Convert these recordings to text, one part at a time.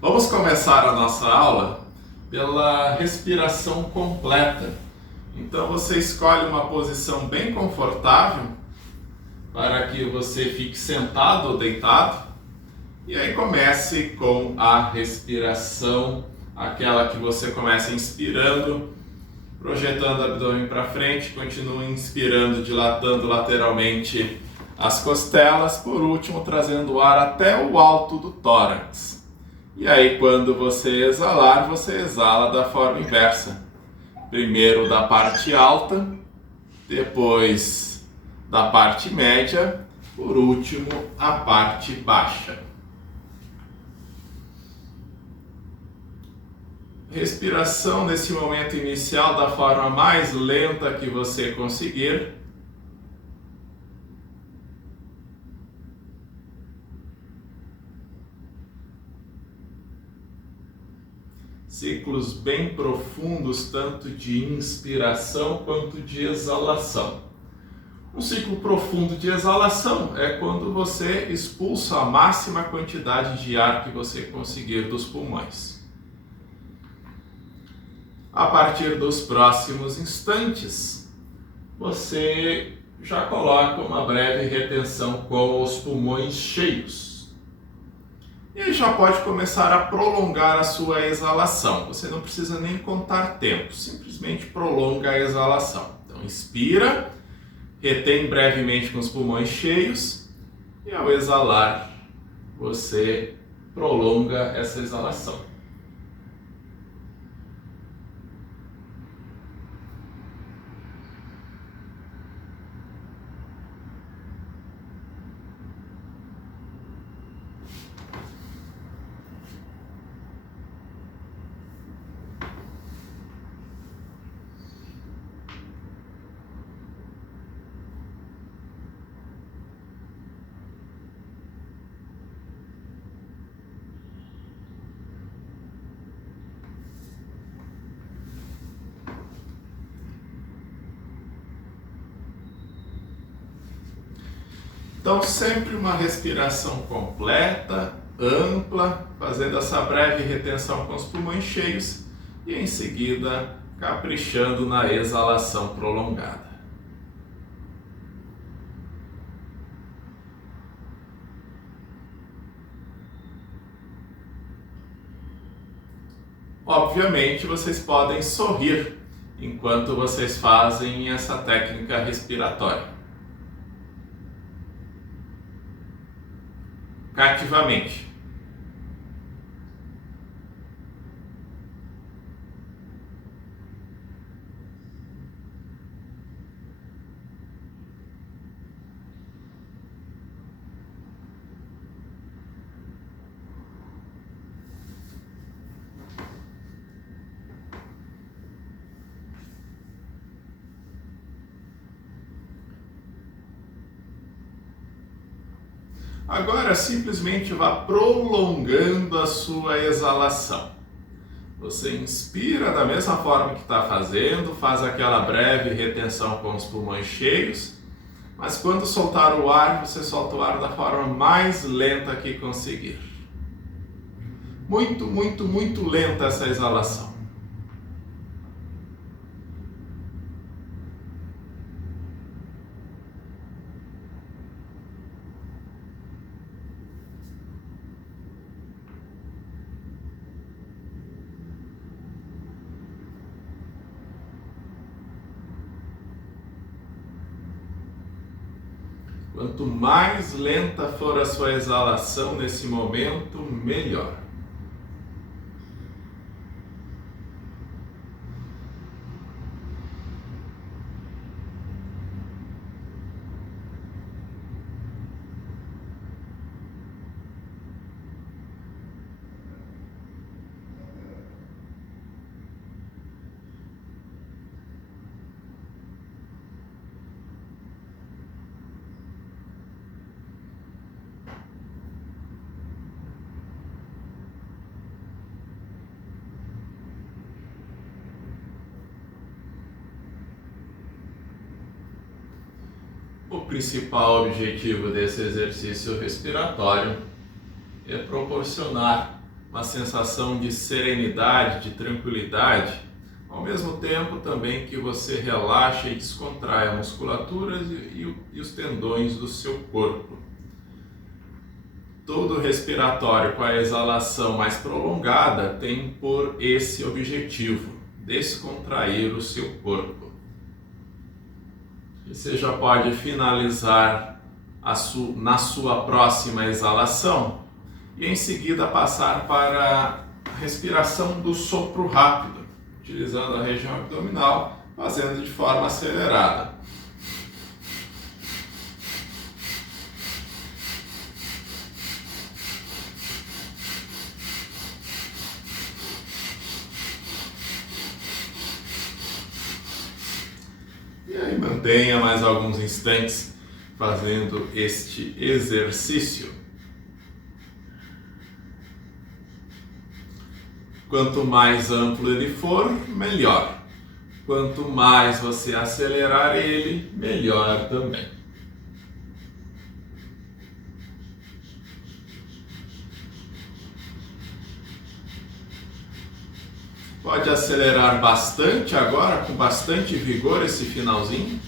Vamos começar a nossa aula pela respiração completa. Então você escolhe uma posição bem confortável para que você fique sentado ou deitado e aí comece com a respiração, aquela que você começa inspirando, projetando o abdômen para frente, continua inspirando, dilatando lateralmente as costelas, por último trazendo o ar até o alto do tórax. E aí quando você exalar, você exala da forma inversa. Primeiro da parte alta, depois da parte média, por último a parte baixa. Respiração nesse momento inicial da forma mais lenta que você conseguir. Ciclos bem profundos, tanto de inspiração quanto de exalação. Um ciclo profundo de exalação é quando você expulsa a máxima quantidade de ar que você conseguir dos pulmões. A partir dos próximos instantes, você já coloca uma breve retenção com os pulmões cheios. E já pode começar a prolongar a sua exalação. Você não precisa nem contar tempo, simplesmente prolonga a exalação. Então inspira, retém brevemente com os pulmões cheios e ao exalar você prolonga essa exalação. Então sempre uma respiração completa, ampla, fazendo essa breve retenção com os pulmões cheios e em seguida caprichando na exalação prolongada. Obviamente vocês podem sorrir enquanto vocês fazem essa técnica respiratória. Cativamente. Agora simplesmente vá prolongando a sua exalação. Você inspira da mesma forma que está fazendo, faz aquela breve retenção com os pulmões cheios, mas quando soltar o ar, você solta o ar da forma mais lenta que conseguir. Muito, muito, muito lenta essa exalação. Quanto mais lenta for a sua exalação nesse momento, melhor. O principal objetivo desse exercício respiratório é proporcionar uma sensação de serenidade, de tranquilidade, ao mesmo tempo também que você relaxa e descontrai a musculatura e os tendões do seu corpo. Todo respiratório com a exalação mais prolongada tem por esse objetivo, descontrair o seu corpo. E você já pode finalizar na sua próxima exalação e em seguida passar para a respiração do sopro rápido, utilizando a região abdominal, fazendo de forma acelerada. E aí mantenha mais alguns instantes fazendo este exercício. Quanto mais amplo ele for, melhor. Quanto mais você acelerar ele, melhor também. Pode acelerar bastante agora, com bastante vigor, esse finalzinho.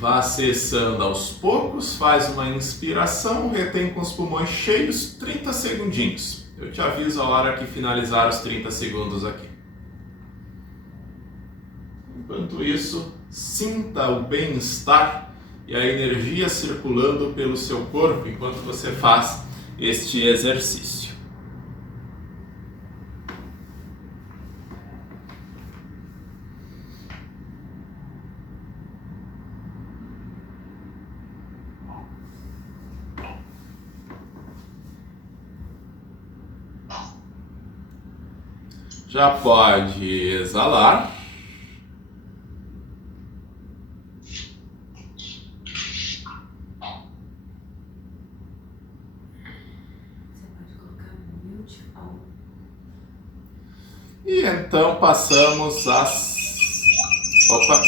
Vá cessando aos poucos, faz uma inspiração, retém com os pulmões cheios 30 segundinhos. Eu te aviso a hora que finalizar os 30 segundos aqui. Enquanto isso, sinta o bem-estar e a energia circulando pelo seu corpo enquanto você faz este exercício. Já pode exalar. E então passamos às... Opa!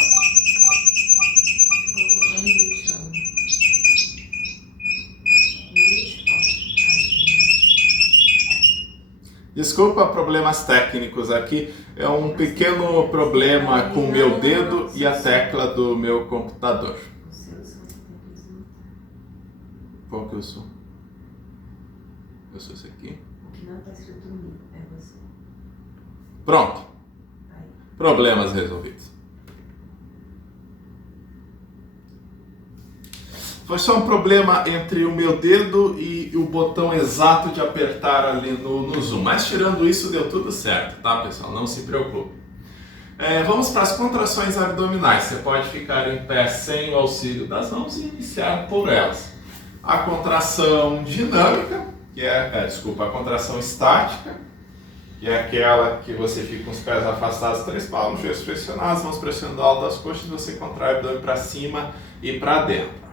Desculpa problemas técnicos aqui, é um pequeno problema com o meu dedo e a tecla do meu computador. Qual que eu sou? Eu sou esse aqui? O que não está escrito no livro é você. Pronto. Problemas resolvidos. Foi só um problema entre o meu dedo e o botão exato de apertar ali no zoom. Mas tirando isso, deu tudo certo, tá, pessoal? Não se preocupe. Vamos para as contrações abdominais. Você pode ficar em pé sem o auxílio das mãos e iniciar por elas. A contração dinâmica, que a contração estática, que é aquela que você fica com os pés afastados, 3 palmos, joelhos pressionados, mãos pressionando alto das coxas, você contrai o abdômen para cima e para dentro.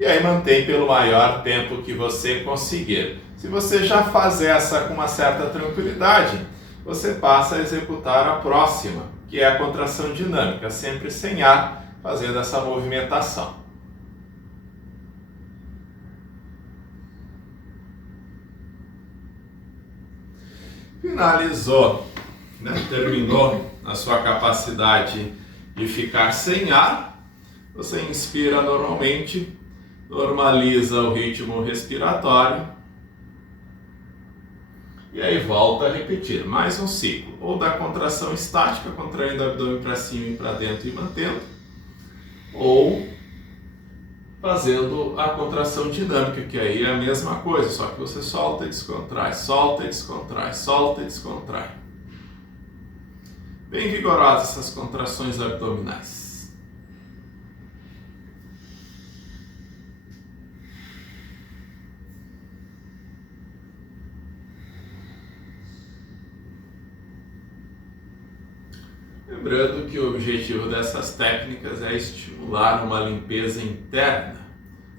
E aí mantém pelo maior tempo que você conseguir. Se você já faz essa com uma certa tranquilidade, você passa a executar a próxima, que é a contração dinâmica, sempre sem ar, fazendo essa movimentação. Finalizou, terminou a sua capacidade de ficar sem ar, você inspira normalmente, normaliza o ritmo respiratório e aí volta a repetir mais um ciclo, ou da contração estática, contraindo o abdômen para cima e para dentro e mantendo, ou fazendo a contração dinâmica, que aí é a mesma coisa, só que você solta e descontrai, solta e descontrai, solta e descontrai. Bem vigorosas essas contrações abdominais. Lembrando que o objetivo dessas técnicas é estimular uma limpeza interna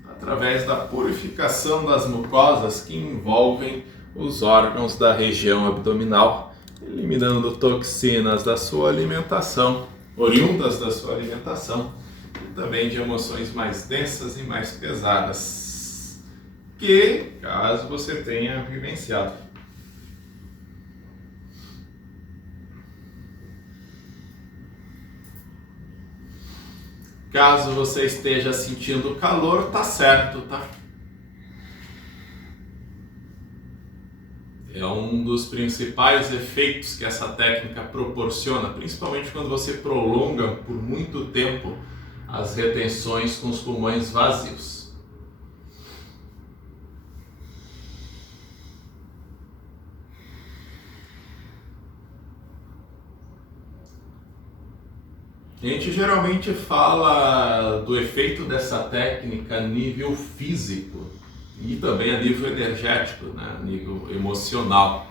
através da purificação das mucosas que envolvem os órgãos da região abdominal eliminando toxinas da sua alimentação, oriundas da sua alimentação, e também de emoções mais densas e mais pesadas, que caso você tenha vivenciado. Caso você esteja sentindo calor, tá certo, tá? É um dos principais efeitos que essa técnica proporciona, principalmente quando você prolonga por muito tempo as retenções com os pulmões vazios. A gente geralmente fala do efeito dessa técnica a nível físico e também a nível energético, né? A nível emocional.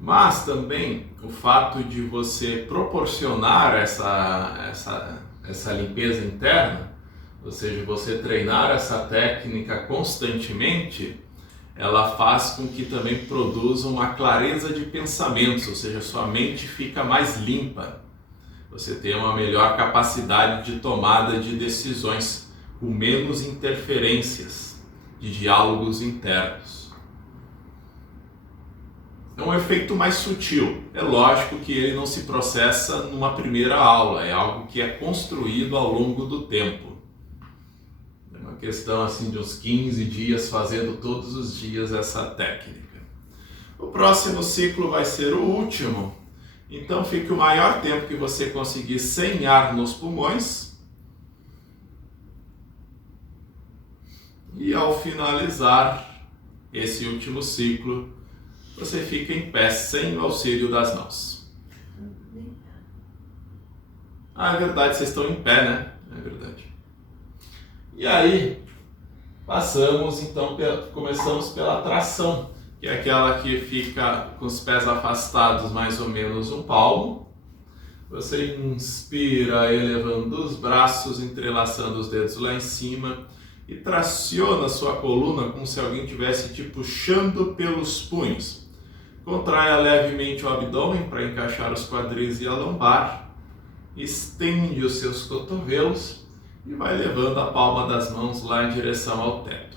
Mas também o fato de você proporcionar essa limpeza interna, ou seja, você treinar essa técnica constantemente, ela faz com que também produza uma clareza de pensamentos, ou seja, sua mente fica mais limpa. Você tem uma melhor capacidade de tomada de decisões, com menos interferências de diálogos internos. É um efeito mais sutil. É lógico que ele não se processa numa primeira aula, é algo que é construído ao longo do tempo. É uma questão assim de uns 15 dias fazendo todos os dias essa técnica. O próximo ciclo vai ser o último. Então fique o maior tempo que você conseguir sem ar nos pulmões. E ao finalizar esse último ciclo, você fica em pé sem o auxílio das mãos. Ah, é verdade, vocês estão em pé, né? É verdade. E aí, começamos pela tração, que é aquela que fica com os pés afastados mais ou menos um palmo. Você inspira elevando os braços, entrelaçando os dedos lá em cima e traciona a sua coluna como se alguém estivesse te puxando pelos punhos. Contraia levemente o abdômen para encaixar os quadris e a lombar. Estende os seus cotovelos e vai levando a palma das mãos lá em direção ao teto.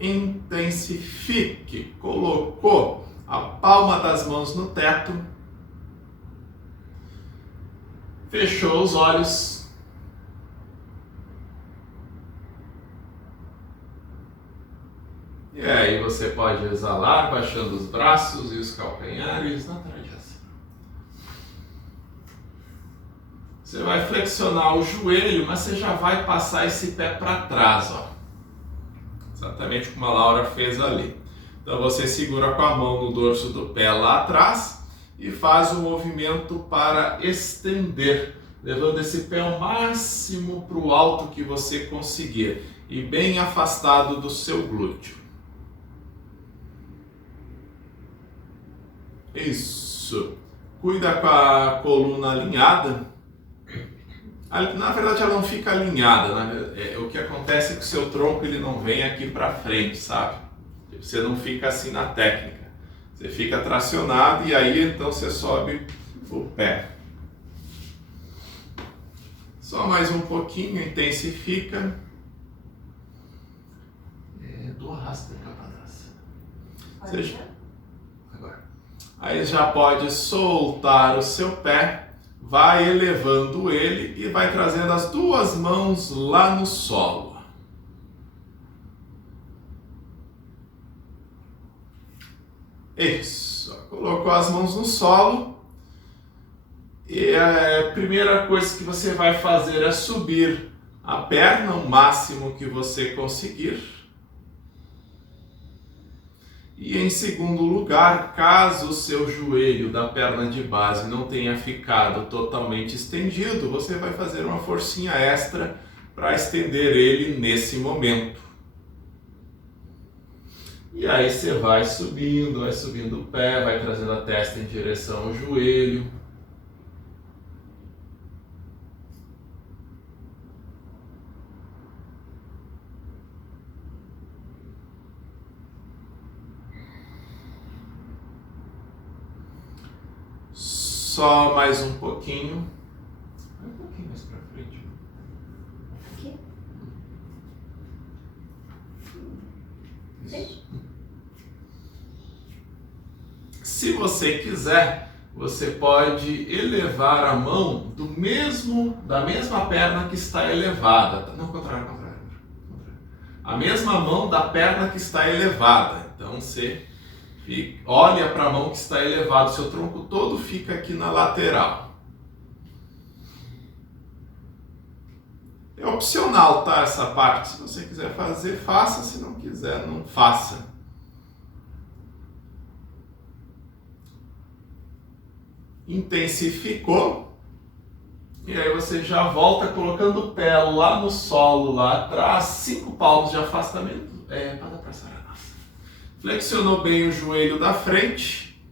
Intensifique, colocou a palma das mãos no teto, fechou os olhos, e aí você pode exalar baixando os braços e os calcanhares na tradição. Você vai flexionar o joelho, mas você já vai passar esse pé para trás, ó. Exatamente como a Laura fez ali. Então você segura com a mão no dorso do pé lá atrás e faz o movimento para estender, levando esse pé ao máximo para o alto que você conseguir e bem afastado do seu glúteo. Isso. Cuida com a coluna alinhada. Na verdade ela não fica alinhada, né? O que acontece é que o seu tronco ele não vem aqui para frente, sabe? Você não fica assim na técnica, você fica tracionado e aí então você sobe o pé. Só mais um pouquinho, intensifica. Do arrasta para trás. Agora. Aí já pode soltar o seu pé. Vai elevando ele e vai trazendo as duas mãos lá no solo. Isso. Colocou as mãos no solo. E a primeira coisa que você vai fazer é subir a perna o máximo que você conseguir. E em segundo lugar, caso o seu joelho da perna de base não tenha ficado totalmente estendido, você vai fazer uma forcinha extra para estender ele nesse momento. E aí você vai subindo o pé, vai trazendo a testa em direção ao joelho. só mais um pouquinho. Um pouquinho mais pra frente. Aqui? Isso. Se você quiser, você pode elevar a mão da mesma perna que está elevada. Não, contrário. A mesma mão da perna que está elevada. Então você olha para a mão que está elevada, seu tronco todo fica aqui na lateral. É opcional, tá? Essa parte. Se você quiser fazer, faça. Se não quiser, não faça. Intensificou. E aí você já volta colocando o pé lá no solo, lá atrás, 5 palmos de afastamento. Para pra Saranaça. Flexionou bem o joelho da frente.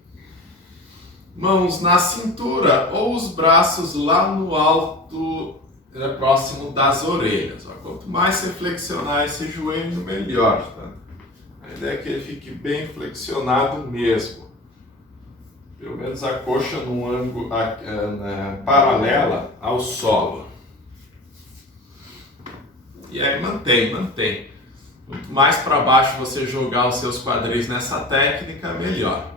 Mãos na cintura ou os braços lá no alto, próximo das orelhas. Quanto mais você flexionar esse joelho, melhor. Tá? A ideia é que ele fique bem flexionado mesmo. Pelo menos a coxa num ângulo paralela ao solo. E aí mantém. Quanto mais para baixo você jogar os seus quadris nessa técnica, melhor.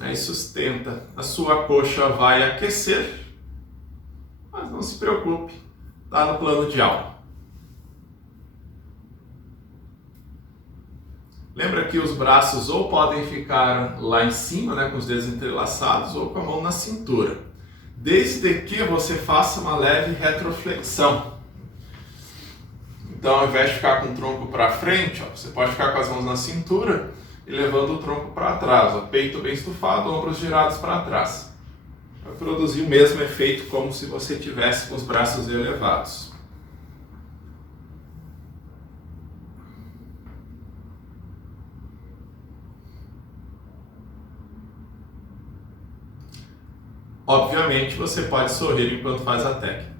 Aí sustenta. A sua coxa vai aquecer, mas não se preocupe, está no plano de aula. Lembra que os braços ou podem ficar lá em cima, né, com os dedos entrelaçados, ou com a mão na cintura. Desde que você faça uma leve retroflexão. Então, ao invés de ficar com o tronco para frente, você pode ficar com as mãos na cintura e levando o tronco para trás. Peito bem estufado, ombros girados para trás. Vai produzir o mesmo efeito como se você tivesse com os braços elevados. Obviamente, você pode sorrir enquanto faz a técnica.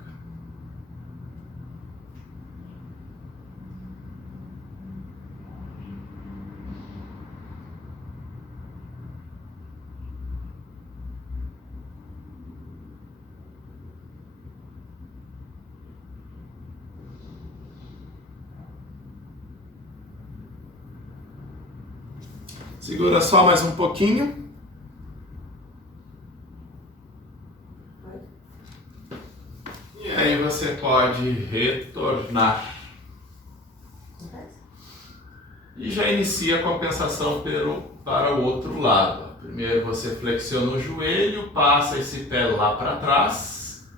Segura só mais um pouquinho. E aí você pode retornar. E já inicia a compensação para o outro lado. Primeiro você flexiona o joelho, passa esse pé lá para trás.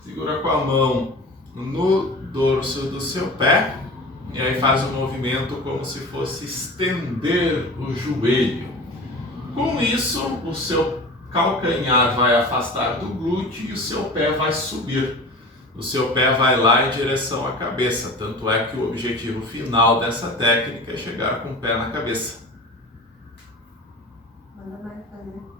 Segura com a mão no dorso do seu pé. E aí faz um movimento como se fosse estender o joelho. Com isso, o seu calcanhar vai afastar do glúteo e o seu pé vai subir. O seu pé vai lá em direção à cabeça. Tanto é que o objetivo final dessa técnica é chegar com o pé na cabeça. Manda mais fazer.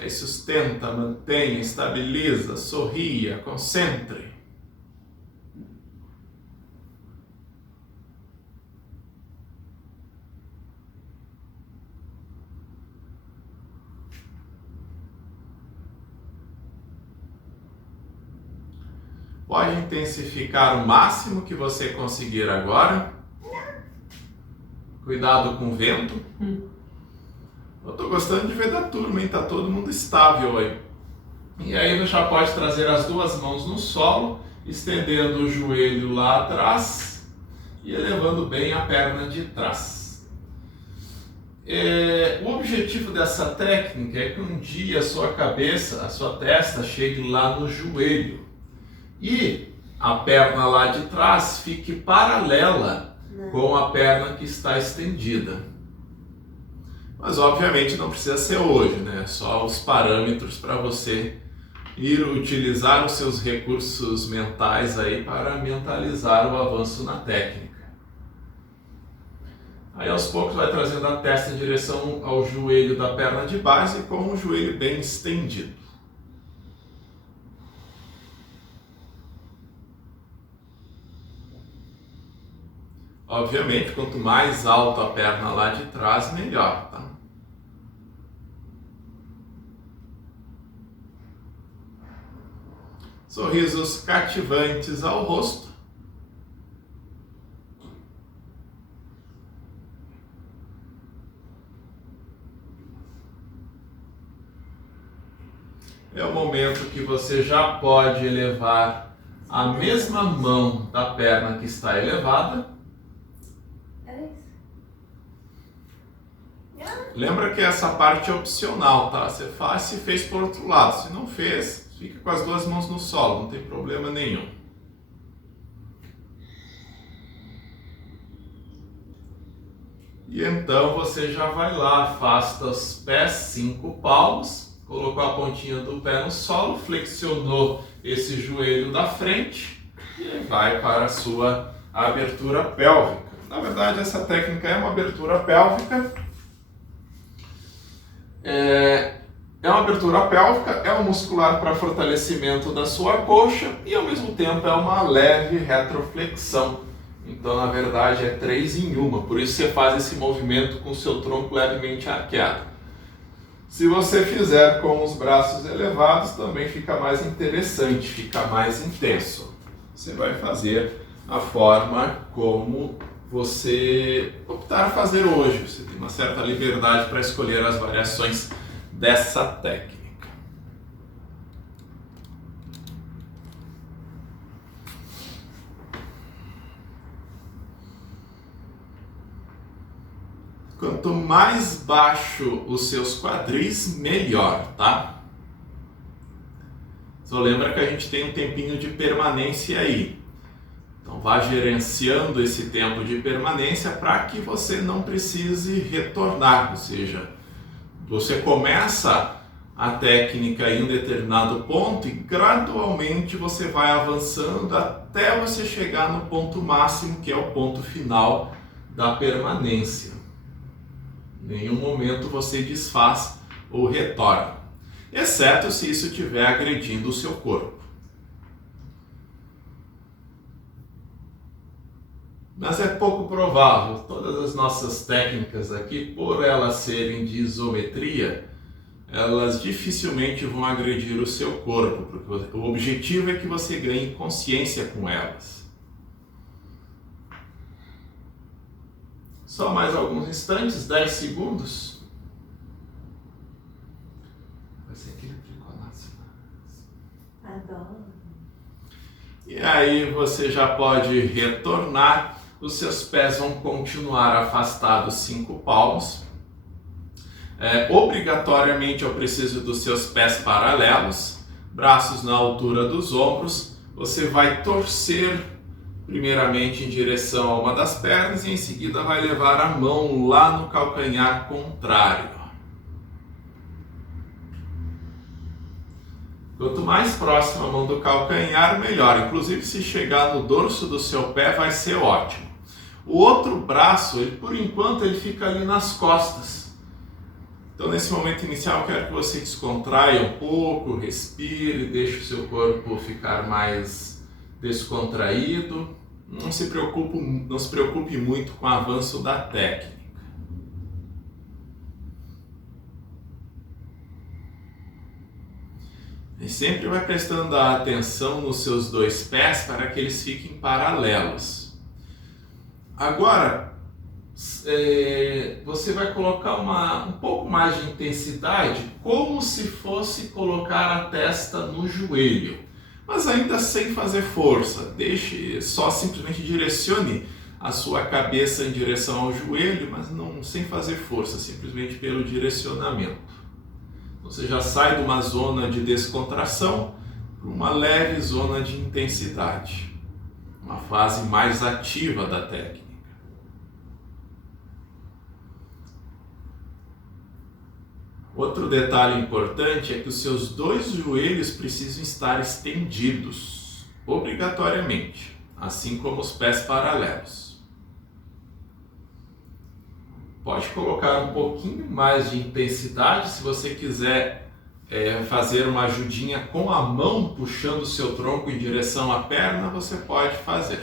Aí sustenta, mantenha, estabiliza, sorria, concentre. Pode intensificar o máximo que você conseguir agora. Cuidado com o vento. Eu tô gostando de ver da turma, hein? Tá todo mundo estável aí. E aí você já pode trazer as duas mãos no solo, estendendo o joelho lá atrás e elevando bem a perna de trás. O objetivo dessa técnica é que um dia a sua cabeça, a sua testa chegue lá no joelho e a perna lá de trás fique paralela com a perna que está estendida. Mas obviamente não precisa ser hoje, né? Só os parâmetros para você ir utilizar os seus recursos mentais aí para mentalizar o avanço na técnica. Aí aos poucos vai trazendo a testa em direção ao joelho da perna de base com o joelho bem estendido. Obviamente, quanto mais alto a perna lá de trás, melhor, tá? Sorrisos cativantes ao rosto. É o momento que você já pode elevar a mesma mão da perna que está elevada. É isso. Lembra que essa parte é opcional, tá? Você faz se fez por outro lado. Se não fez, fica com as duas mãos no solo, não tem problema nenhum. E então você já vai lá, afasta os pés 5 palmos. Colocou a pontinha do pé no solo, flexionou esse joelho da frente e vai para a sua abertura pélvica. Na verdade, essa técnica é uma abertura pélvica. É uma abertura pélvica, é um muscular para fortalecimento da sua coxa e ao mesmo tempo é uma leve retroflexão. Então, na verdade, é 3 em 1, por isso você faz esse movimento com o seu tronco levemente arqueado. Se você fizer com os braços elevados, também fica mais interessante, fica mais intenso. Você vai fazer a forma como você optar a fazer hoje. Você tem uma certa liberdade para escolher as variações dessa técnica. Quanto mais baixo os seus quadris, melhor, tá? Só lembra que a gente tem um tempinho de permanência aí. Então vá gerenciando esse tempo de permanência para que você não precise retornar. Ou seja, você começa a técnica em um determinado ponto e gradualmente você vai avançando até você chegar no ponto máximo, que é o ponto final da permanência. Em nenhum momento você desfaz ou retorna, exceto se isso estiver agredindo o seu corpo. Mas é pouco provável. Todas as nossas técnicas aqui, por elas serem de isometria, elas dificilmente vão agredir o seu corpo, porque o objetivo é que você ganhe consciência com elas. Só mais alguns instantes, 10 segundos. Vai ser aquele triconato. Adoro. E aí você já pode retornar. Os seus pés vão continuar afastados 5 palmos. Obrigatoriamente eu preciso dos seus pés paralelos, braços na altura dos ombros. Você vai torcer primeiramente em direção a uma das pernas e em seguida vai levar a mão lá no calcanhar contrário. Quanto mais próxima a mão do calcanhar, melhor. Inclusive, se chegar no dorso do seu pé, vai ser ótimo. O outro braço, por enquanto, ele fica ali nas costas. Então, nesse momento inicial, eu quero que você descontraia um pouco, respire, deixe o seu corpo ficar mais descontraído. Não se preocupe muito com o avanço da técnica. E sempre vai prestando atenção nos seus 2 pés para que eles fiquem paralelos. Agora, você vai colocar um pouco mais de intensidade, como se fosse colocar a testa no joelho. Mas ainda sem fazer força, simplesmente direcione a sua cabeça em direção ao joelho, mas não sem fazer força, simplesmente pelo direcionamento. Você já sai de uma zona de descontração para uma leve zona de intensidade, uma fase mais ativa da técnica. Outro detalhe importante é que os seus 2 joelhos precisam estar estendidos, obrigatoriamente, assim como os pés paralelos. Pode colocar um pouquinho mais de intensidade se você quiser fazer uma ajudinha com a mão puxando o seu tronco em direção à perna, você pode fazer.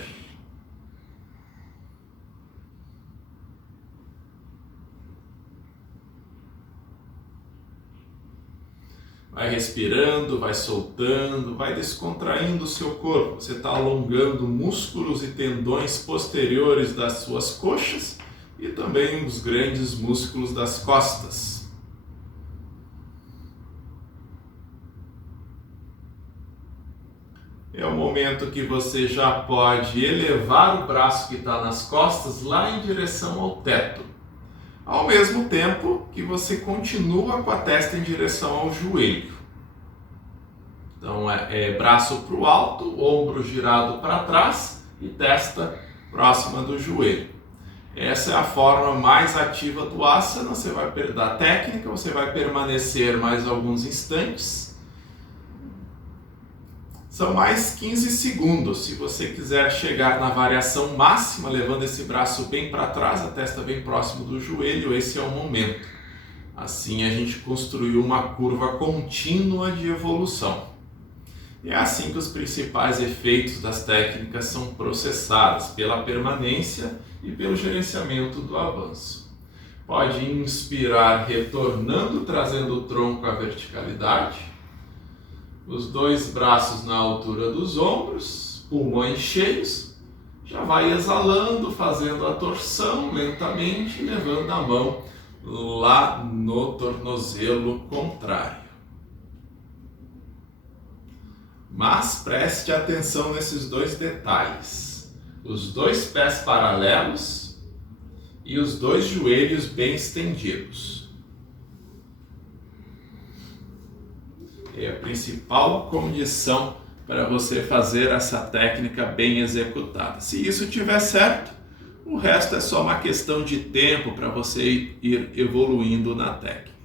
Vai respirando, vai soltando, vai descontraindo o seu corpo. Você está alongando músculos e tendões posteriores das suas coxas e também os grandes músculos das costas. É o momento que você já pode elevar o braço que está nas costas lá em direção ao teto. Ao mesmo tempo que você continua com a testa em direção ao joelho. Então braço para o alto, ombro girado para trás e testa próxima do joelho. Essa é a forma mais ativa do asana. Você vai perder a técnica, você vai permanecer mais alguns instantes. São mais 15 segundos. Se você quiser chegar na variação máxima, levando esse braço bem para trás, a testa bem próximo do joelho, esse é o momento. Assim a gente construiu uma curva contínua de evolução. E é assim que os principais efeitos das técnicas são processados, pela permanência e pelo gerenciamento do avanço. Pode inspirar retornando, trazendo o tronco à verticalidade. Os dois braços na altura dos ombros, pulmões cheios. Já vai exalando, fazendo a torção lentamente, levando a mão lá no tornozelo contrário. Mas preste atenção nesses dois detalhes. Os dois pés paralelos e os dois joelhos bem estendidos. É a principal condição para você fazer essa técnica bem executada. Se isso estiver certo, o resto é só uma questão de tempo para você ir evoluindo na técnica.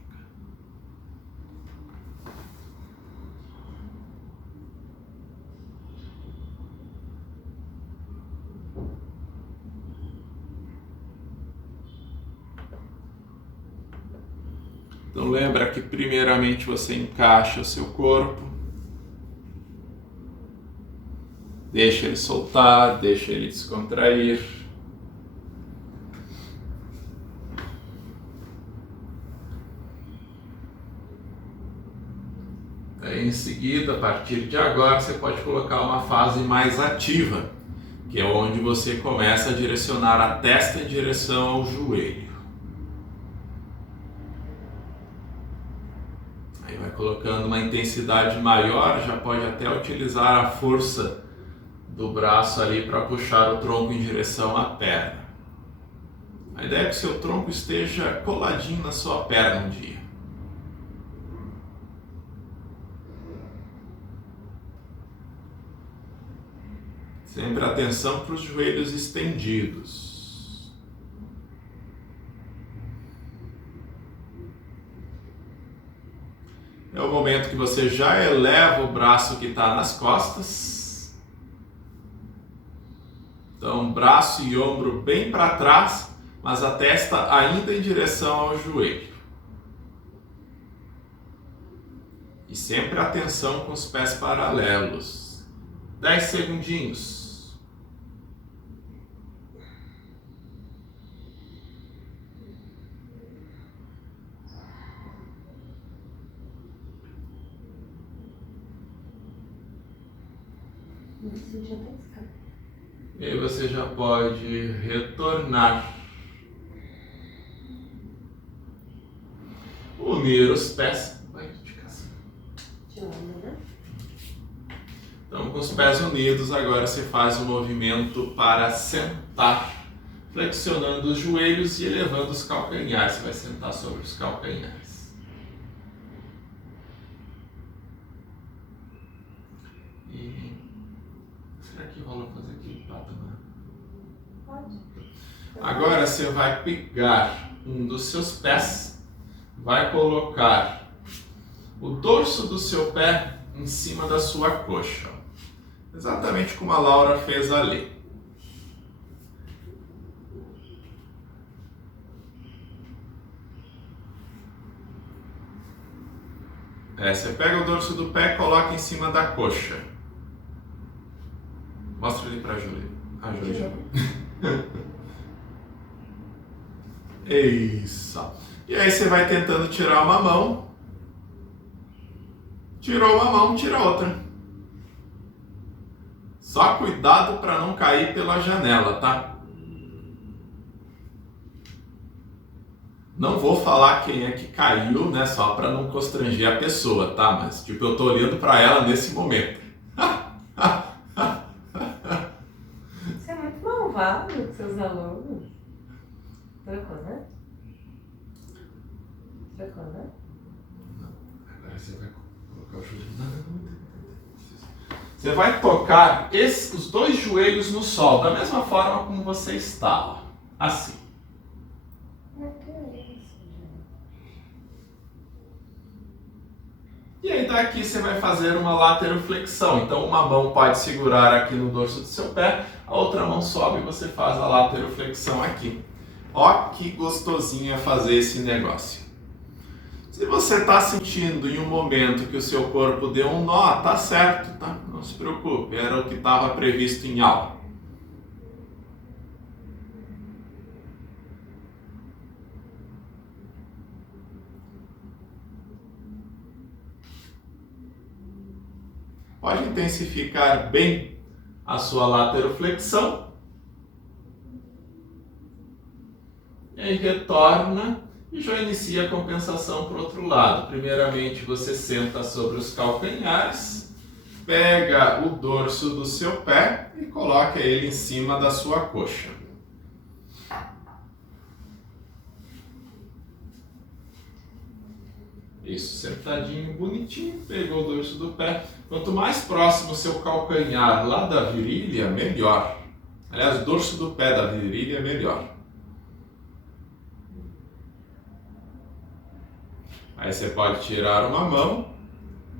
Então lembra que primeiramente você encaixa o seu corpo, deixa ele soltar, deixa ele descontrair. Aí em seguida, a partir de agora, você pode colocar uma fase mais ativa, que é onde você começa a direcionar a testa em direção ao joelho. Vai colocando uma intensidade maior, já pode até utilizar a força do braço ali para puxar o tronco em direção à perna. A ideia é que o seu tronco esteja coladinho na sua perna um dia. Sempre atenção para os joelhos estendidos. É o momento que você já eleva o braço que está nas costas. Então, braço e ombro bem para trás, mas a testa ainda em direção ao joelho. E sempre atenção com os pés paralelos. 10 segundinhos. Você já está escapando. E aí você já pode retornar. Unir os pés. De lado, né? Então, com os pés unidos, agora você faz o movimento para sentar, flexionando os joelhos e elevando os calcanhares. Você vai sentar sobre os calcanhares. Será que rola fazer aqui patamar? Pode. Agora você vai pegar um dos seus pés, vai colocar o dorso do seu pé em cima da sua coxa. Exatamente como a Laura fez ali. Você pega o dorso do pé e coloca em cima da coxa. Mostra ele para a Júlia. A Júlia. Isso. E aí você vai tentando tirar uma mão. Tirou uma mão, tira outra. Só cuidado para não cair pela janela, tá? Não vou falar quem é que caiu, né? Só para não constranger a pessoa, tá? Mas, tipo, eu tô olhando para ela nesse momento. Você é muito malvado com seus alunos. Trocou, né? Trocou, né? Agora você vai colocar o joelho. Você vai tocar os dois joelhos no solo, da mesma forma como você está, ó. Assim. E aí daqui você vai fazer uma lateroflexão. Então uma mão pode segurar aqui no dorso do seu pé, a outra mão sobe e você faz a lateroflexão aqui. Ó que gostosinho é fazer esse negócio. Se você está sentindo em um momento que o seu corpo deu um nó, tá certo, tá? Não se preocupe, era o que estava previsto em aula. Pode intensificar bem a sua lateroflexão. E aí retorna e já inicia a compensação para o outro lado. Primeiramente você senta sobre os calcanhares, pega o dorso do seu pé e coloca ele em cima da sua coxa. Isso, sentadinho, bonitinho, pegou o dorso do pé. Quanto mais próximo o seu calcanhar lá da virilha, melhor. Aliás, o dorso do pé da virilha é melhor. Aí você pode tirar uma mão,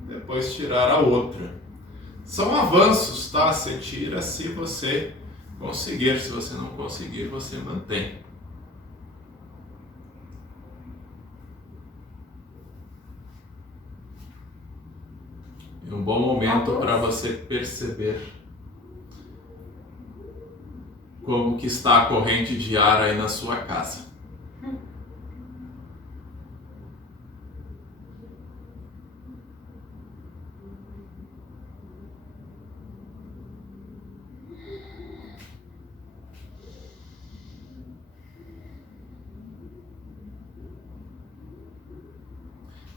depois tirar a outra. São avanços, tá? Você tira se você conseguir, se você não conseguir, você mantém. É um bom momento para você perceber como que está a corrente de ar aí na sua casa.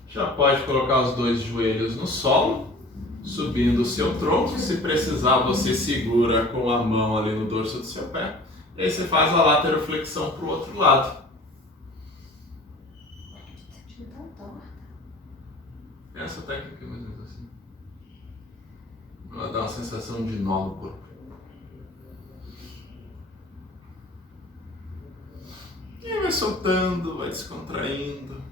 Já pode colocar os dois joelhos no solo, subindo o seu tronco. Se precisar, você segura com a mão ali no dorso do seu pé. E aí você faz a lateroflexão para o outro lado. Essa técnica é mais ou menos assim. Ela dá uma sensação de nó no corpo. E aí vai soltando, vai descontraindo.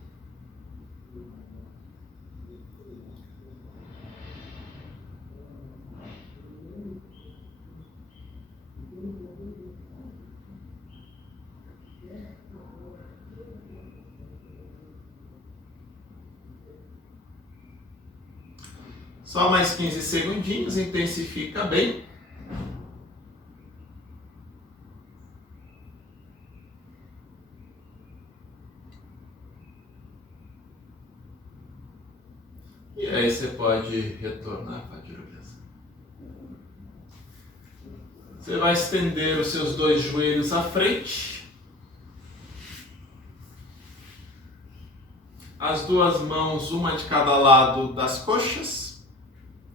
Só mais 15 segundinhos, intensifica bem. E aí você pode retornar para a direção. Você vai estender os seus dois joelhos à frente. As duas mãos, uma de cada lado das coxas.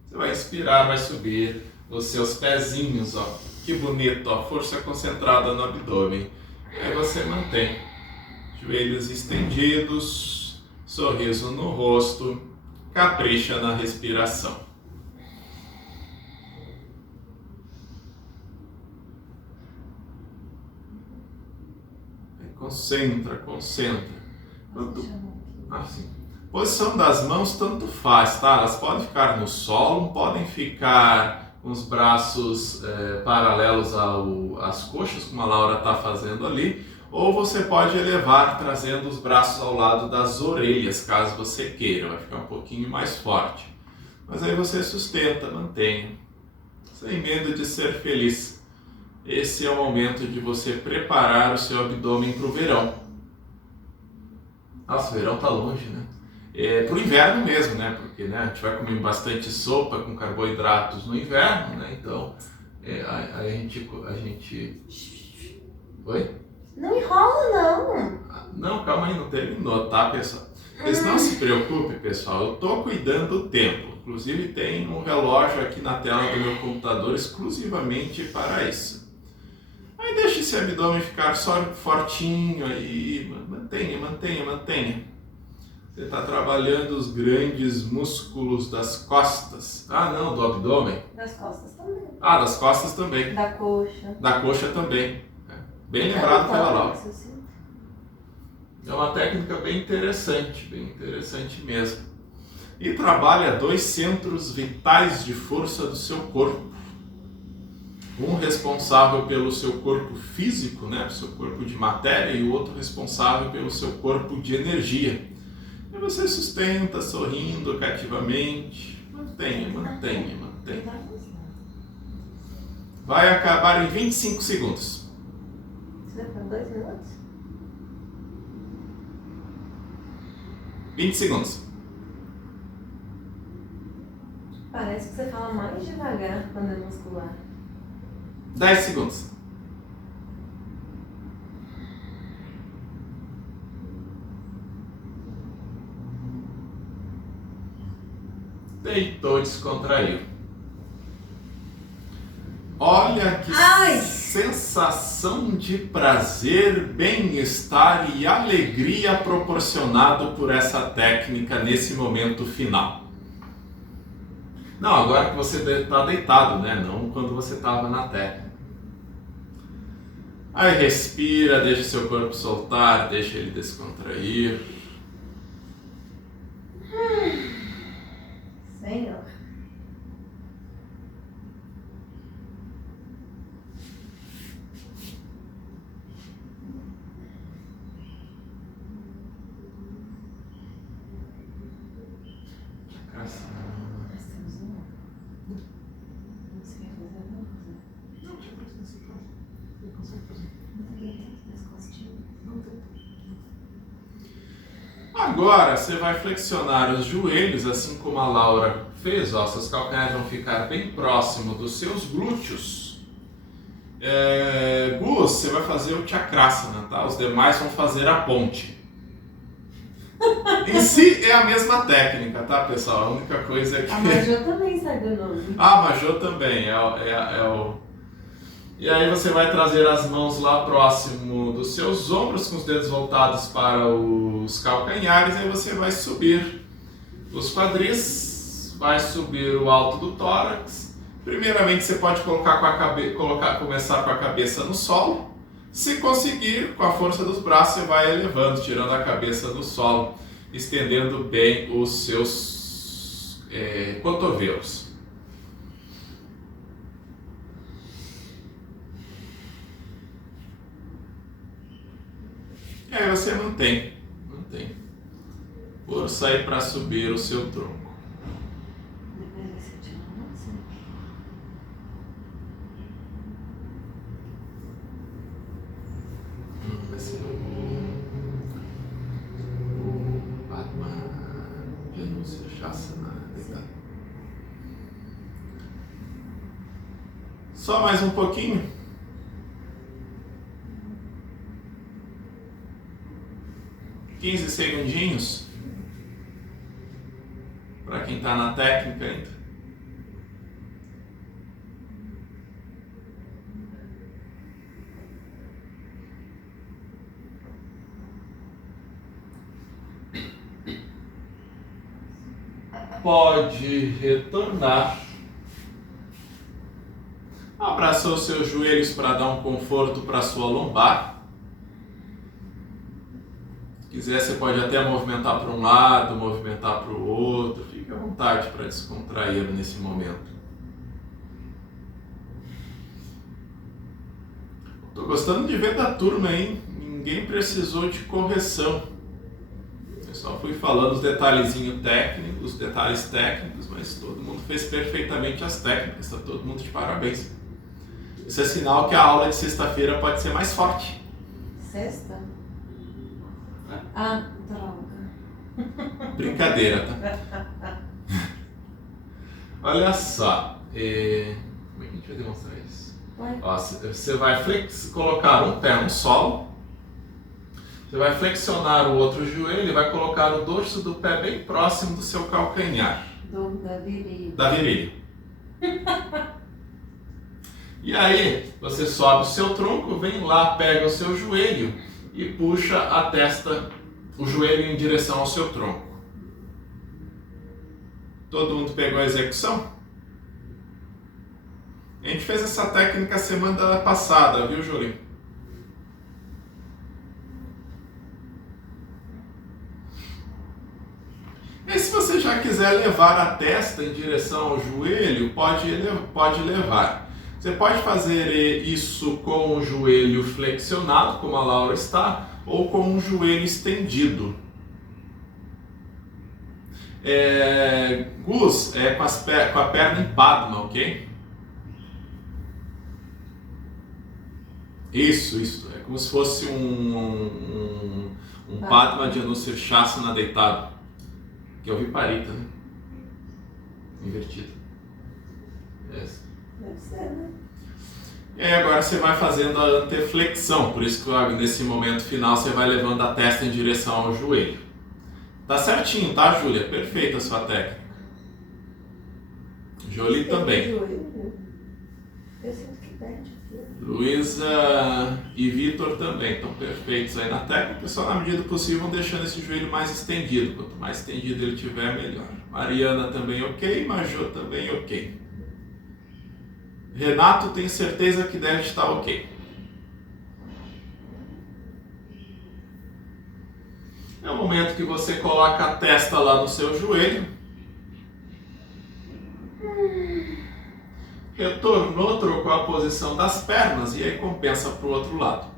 Você vai inspirar, vai subir os seus pezinhos, ó. Que bonito, ó. Força concentrada no abdômen. Aí você mantém. Joelhos estendidos, sorriso no rosto, capricha na respiração. Aí concentra. Assim. Posição das mãos tanto faz, tá? Elas podem ficar no solo, podem ficar com os braços paralelos às coxas, como a Laura está fazendo ali, ou você pode elevar trazendo os braços ao lado das orelhas, caso você queira, vai ficar um pouquinho mais forte. Mas aí você sustenta, mantenha, sem medo de ser feliz. Esse é o momento de você preparar o seu abdômen para o verão. Nossa, o verão tá longe, né? Para o inverno mesmo, né? Porque né, a gente vai comer bastante sopa com carboidratos no inverno, né? Então a gente. Oi? Não enrola, não. Não, calma aí, não terminou, tá, pessoal? Mas não se preocupe, pessoal, eu tô cuidando do tempo. Inclusive tem um relógio aqui na tela do meu computador exclusivamente para isso. Aí deixa esse abdômen ficar só fortinho aí, mantenha. Você está trabalhando os grandes músculos das costas. Ah, não, do abdômen. Das costas também. Ah, das costas também. Da coxa. Da coxa também. Bem lembrado pela Laura. Sim. É uma técnica bem interessante mesmo. E trabalha 2 centros vitais de força do seu corpo. Um responsável pelo seu corpo físico, né, seu corpo de matéria, e o outro responsável pelo seu corpo de energia. E você sustenta, sorrindo cativamente. Mantenha. Vai acabar em 25 segundos. Você vai para 2 minutos? 20 segundos. Parece que você fala mais devagar quando é muscular. 10 segundos. Deitou, descontraiu. Olha que sensação de prazer, bem-estar e alegria proporcionado por essa técnica nesse momento final. Não, agora que você está deitado, né? Não quando você estava na técnica. Aí respira, deixa seu corpo soltar, deixa ele descontrair. Senhor. Agora você vai flexionar os joelhos, assim como a Laura fez. Ó, seus calcanhares vão ficar bem próximo dos seus glúteos. Gus, você vai fazer o Chakrasana, tá? Os demais vão fazer a ponte. Em si é a mesma técnica, tá, pessoal? A única coisa é que... A Majô também sai do nome. A Majô também, E aí você vai trazer as mãos lá próximo dos seus ombros, com os dedos voltados para os calcanhares, e aí você vai subir os quadris, vai subir o alto do tórax. Primeiramente você pode começar com a cabeça no solo. Se conseguir, com a força dos braços, você vai elevando, tirando a cabeça do solo, estendendo bem os seus cotovelos. E aí você mantém força aí para subir o seu tronco. Depois vai sentir uma assim. Vai ser o Padma Janusirshasana. Só mais um pouquinho. Quinze segundinhos. Para quem está na técnica ainda. Pode retornar. Abraçou os seus joelhos para dar um conforto para a sua lombar. Se quiser, você pode até movimentar para um lado, movimentar para o outro. Fique à vontade para descontrair nesse momento. Estou gostando de ver da turma, hein? Ninguém precisou de correção. Eu só fui falando os detalhezinhos técnicos, os detalhes técnicos, mas todo mundo fez perfeitamente as técnicas. Está todo mundo de parabéns. Isso é sinal que a aula de sexta-feira pode ser mais forte. Sexta? Ah, droga. Brincadeira, tá? Olha só. Como é que a gente vai demonstrar isso? Ó, você vai colocar um pé no solo. Você vai flexionar o outro joelho e vai colocar o dorso do pé bem próximo do seu calcanhar. Da virilha. Da virilha. E aí, você sobe o seu tronco, vem lá, pega o seu joelho e puxa a testa, o joelho em direção ao seu tronco. Todo mundo pegou a execução? A gente fez essa técnica semana passada, viu, Júlio? E se você já quiser levar a testa em direção ao joelho, pode levar. Você pode fazer isso com o joelho flexionado, como a Laura está, ou com o joelho estendido. Gus, com a perna em Padma, ok? Isso. É como se fosse um Padma de Anushirshasana deitado. Que é o Viparita, né? Invertido. Essa. Deve ser, né? E aí agora você vai fazendo a anteflexão, por isso que nesse momento final você vai levando a testa em direção ao joelho. Tá certinho, tá, Júlia? Perfeita a sua técnica. Jolie também. Eu sinto que perde. Luísa e Vitor também estão perfeitos aí na técnica, só na medida do possível vão deixando esse joelho mais estendido. Quanto mais estendido ele tiver, melhor. Mariana também ok, Majô também ok. Renato, tenho certeza que deve estar ok. É o momento que você coloca a testa lá no seu joelho. Retornou, trocou a posição das pernas e aí compensa para o outro lado.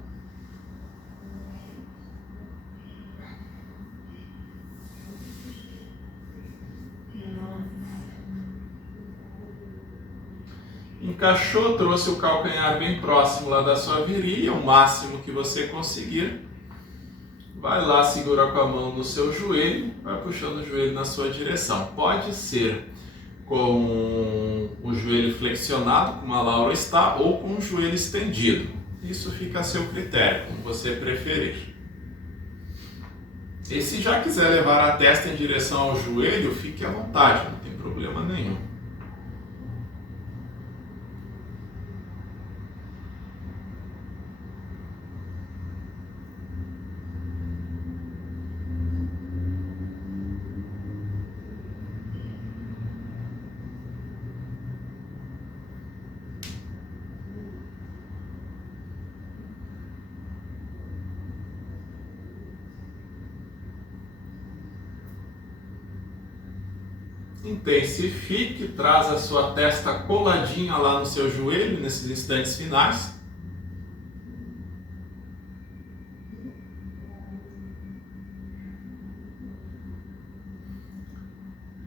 Encaixou, trouxe o calcanhar bem próximo lá da sua virilha, o máximo que você conseguir. Vai lá, segura com a mão no seu joelho, vai puxando o joelho na sua direção. Pode ser com o joelho flexionado, como a Laura está, ou com o joelho estendido. Isso fica a seu critério, como você preferir. E se já quiser levar a testa em direção ao joelho, fique à vontade, não tem problema nenhum. Intensifique, traz a sua testa coladinha lá no seu joelho nesses instantes finais.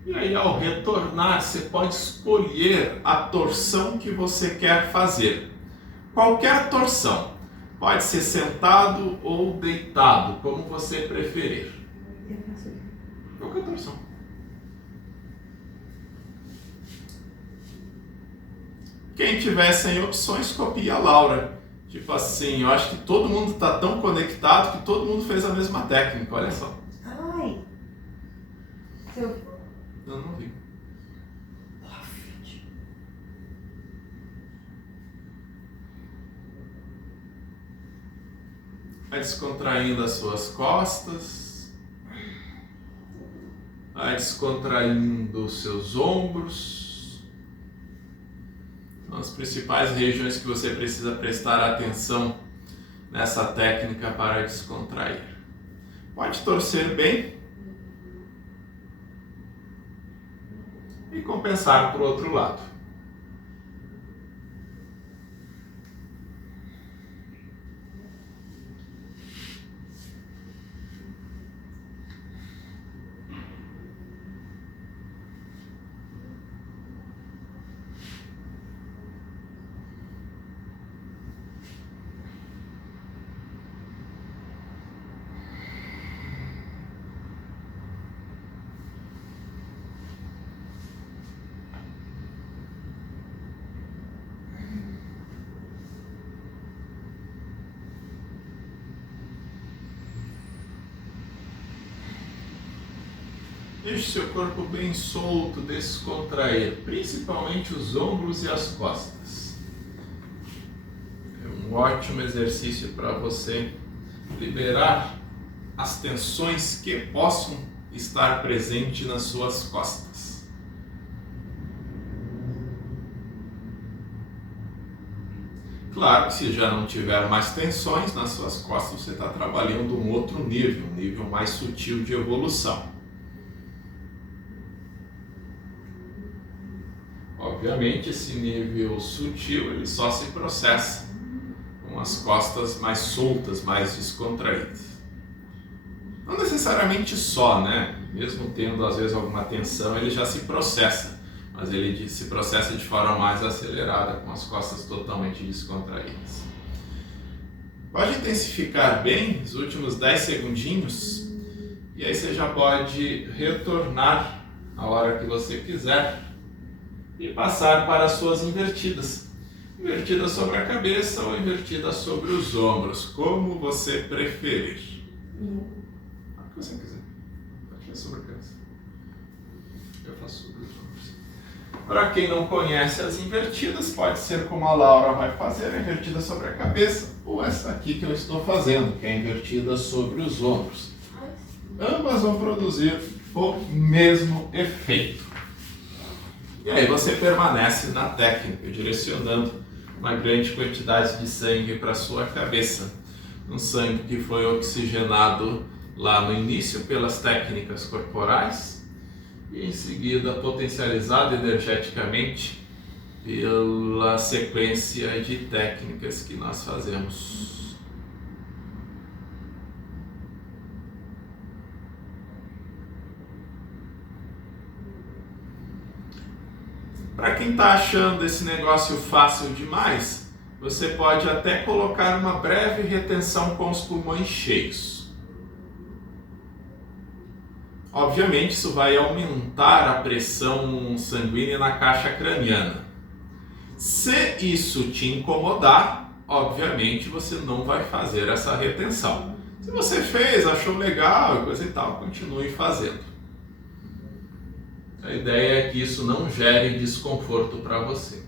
E aí, ao retornar, você pode escolher a torção que você quer fazer. Qualquer torção. Pode ser sentado ou deitado, como você preferir. Qualquer torção. Quem tiver sem opções, copia a Laura. Tipo assim, eu acho que todo mundo está tão conectado que todo mundo fez a mesma técnica, olha só. Ai! Eu não vi. Vai descontraindo as suas costas. Vai descontraindo os seus ombros. São as principais regiões que você precisa prestar atenção nessa técnica para descontrair. Pode torcer bem e compensar para o outro lado. Deixe seu corpo bem solto, descontrair, principalmente os ombros e as costas. É um ótimo exercício para você liberar as tensões que possam estar presentes nas suas costas. Claro que se já não tiver mais tensões nas suas costas, você está trabalhando um outro nível, um nível mais sutil de evolução. Obviamente, esse nível sutil ele só se processa com as costas mais soltas, mais descontraídas. Não necessariamente só, né? Mesmo tendo às vezes alguma tensão, ele já se processa, mas ele se processa de forma mais acelerada, com as costas totalmente descontraídas. Pode intensificar bem os últimos 10 segundinhos e aí você já pode retornar a hora que você quiser e passar para as suas invertidas. Invertida sobre a cabeça ou invertida sobre os ombros, como você preferir. O que você quiser. Pode ser sobre a cabeça. Eu faço sobre os ombros. Para quem não conhece as invertidas, pode ser como a Laura vai fazer, a invertida sobre a cabeça, ou essa aqui que eu estou fazendo, que é a invertida sobre os ombros. Ambas vão produzir o mesmo efeito. E aí você permanece na técnica, direcionando uma grande quantidade de sangue para a sua cabeça. Um sangue que foi oxigenado lá no início pelas técnicas corporais e em seguida potencializado energeticamente pela sequência de técnicas que nós fazemos. Para quem está achando esse negócio fácil demais, você pode até colocar uma breve retenção com os pulmões cheios. Obviamente isso vai aumentar a pressão sanguínea na caixa craniana. Se isso te incomodar, obviamente você não vai fazer essa retenção. Se você fez, achou legal, coisa e tal, continue fazendo. A ideia é que isso não gere desconforto para você.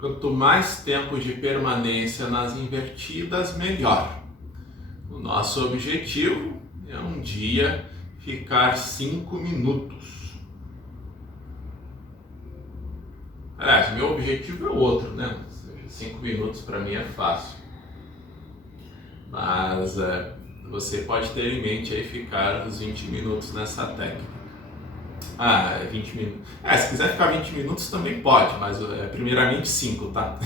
Quanto mais tempo de permanência nas invertidas, melhor. O nosso objetivo é um dia ficar 5 minutos. Aliás, meu objetivo é outro, né? Ou seja, 5 minutos para mim é fácil. Mas você pode ter em mente aí ficar os 20 minutos nessa técnica. 20 minutos. Se quiser ficar 20 minutos também pode, mas primeiramente 5, tá?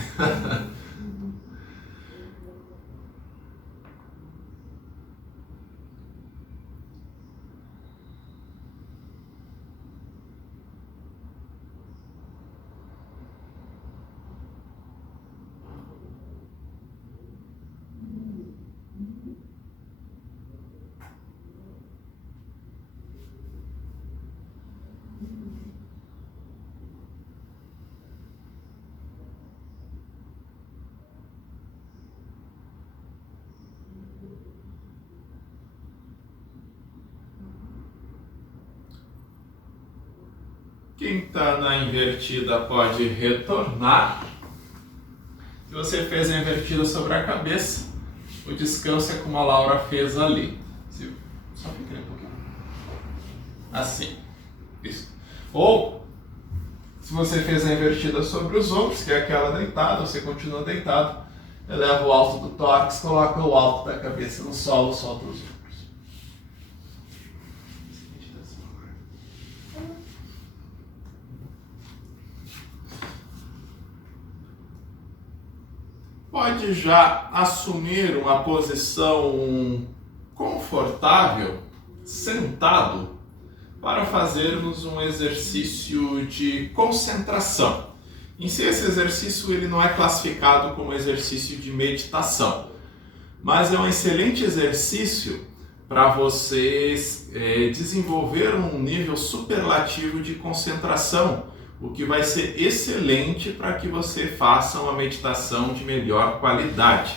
Quem está na invertida pode retornar. Se você fez a invertida sobre a cabeça, o descanso é como a Laura fez ali. Se Só fica um pouquinho. Assim. Isso. Ou, se você fez a invertida sobre os ombros, que é aquela deitada, você continua deitado, eleva o alto do tórax, coloca o alto da cabeça no solo, solta os ombros. Pode já assumir uma posição confortável, sentado, para fazermos um exercício de concentração. Em si, esse exercício ele não é classificado como exercício de meditação, mas é um excelente exercício para vocês desenvolver um nível superlativo de concentração, o que vai ser excelente para que você faça uma meditação de melhor qualidade,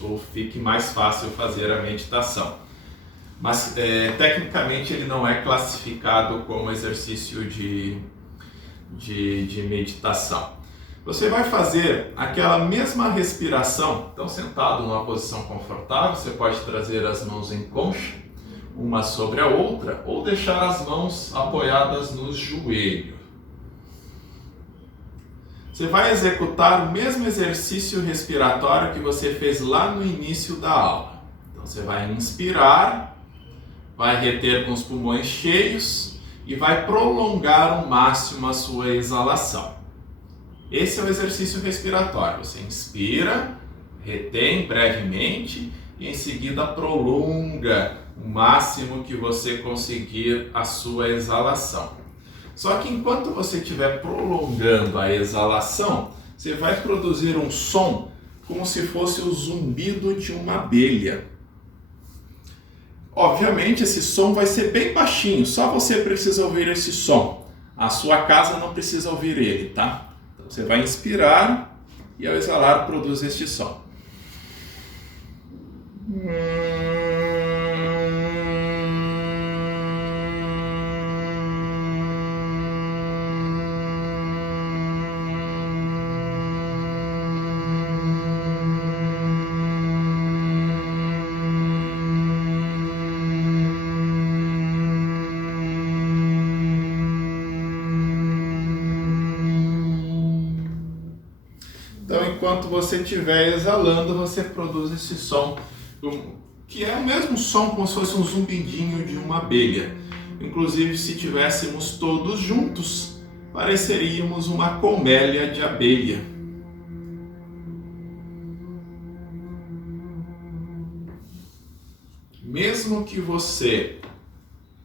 ou fique mais fácil fazer a meditação. Mas tecnicamente ele não é classificado como exercício de meditação. Você vai fazer aquela mesma respiração, então sentado numa posição confortável, você pode trazer as mãos em concha, uma sobre a outra, ou deixar as mãos apoiadas nos joelhos. Você vai executar o mesmo exercício respiratório que você fez lá no início da aula. Então você vai inspirar, vai reter com os pulmões cheios e vai prolongar ao máximo a sua exalação. Esse é o exercício respiratório. Você inspira, retém brevemente e em seguida prolonga o máximo que você conseguir a sua exalação. Só que enquanto você estiver prolongando a exalação, você vai produzir um som como se fosse o zumbido de uma abelha. Obviamente esse som vai ser bem baixinho, só você precisa ouvir esse som. A sua casa não precisa ouvir ele, tá? Então você vai inspirar e ao exalar produz este som. Então, enquanto você estiver exalando, você produz esse som, que é o mesmo som como se fosse um zumbidinho de uma abelha. Inclusive, se tivéssemos todos juntos, pareceríamos uma colmeia de abelha. Mesmo que você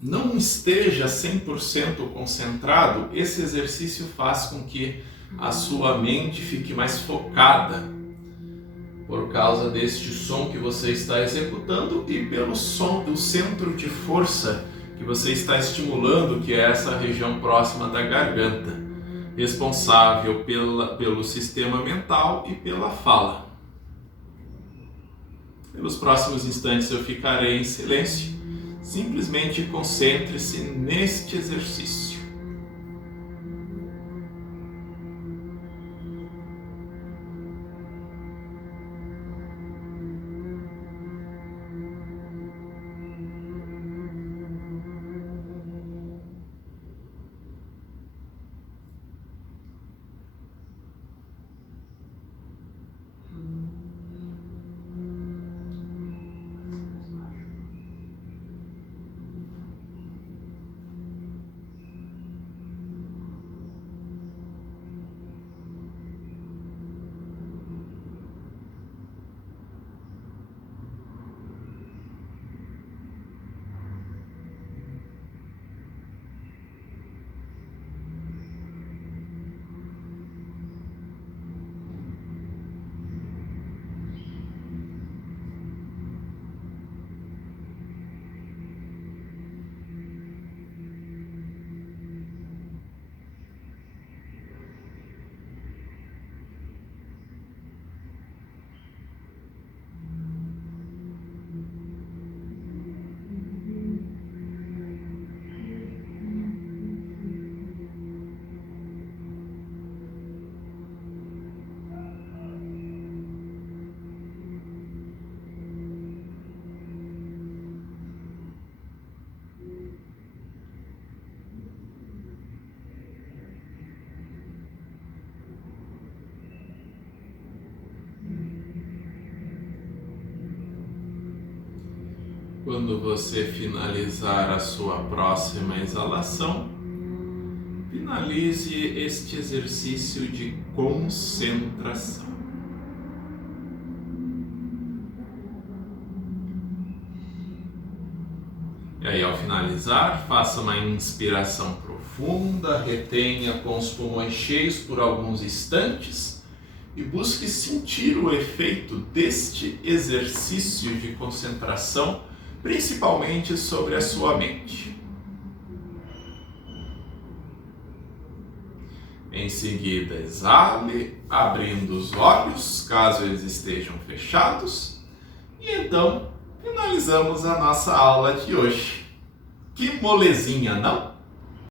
não esteja 100% concentrado, esse exercício faz com que a sua mente fique mais focada por causa deste som que você está executando e pelo som do centro de força que você está estimulando, que é essa região próxima da garganta, responsável pelo sistema mental e pela fala. Pelos próximos instantes eu ficarei em silêncio. Simplesmente concentre-se neste exercício. Quando você finalizar a sua próxima exalação, finalize este exercício de concentração. E aí, ao finalizar, faça uma inspiração profunda, retenha com os pulmões cheios por alguns instantes e busque sentir o efeito deste exercício de concentração, principalmente sobre a sua mente. Em seguida, exale, abrindo os olhos, caso eles estejam fechados, e então finalizamos a nossa aula de hoje. Que molezinha, não?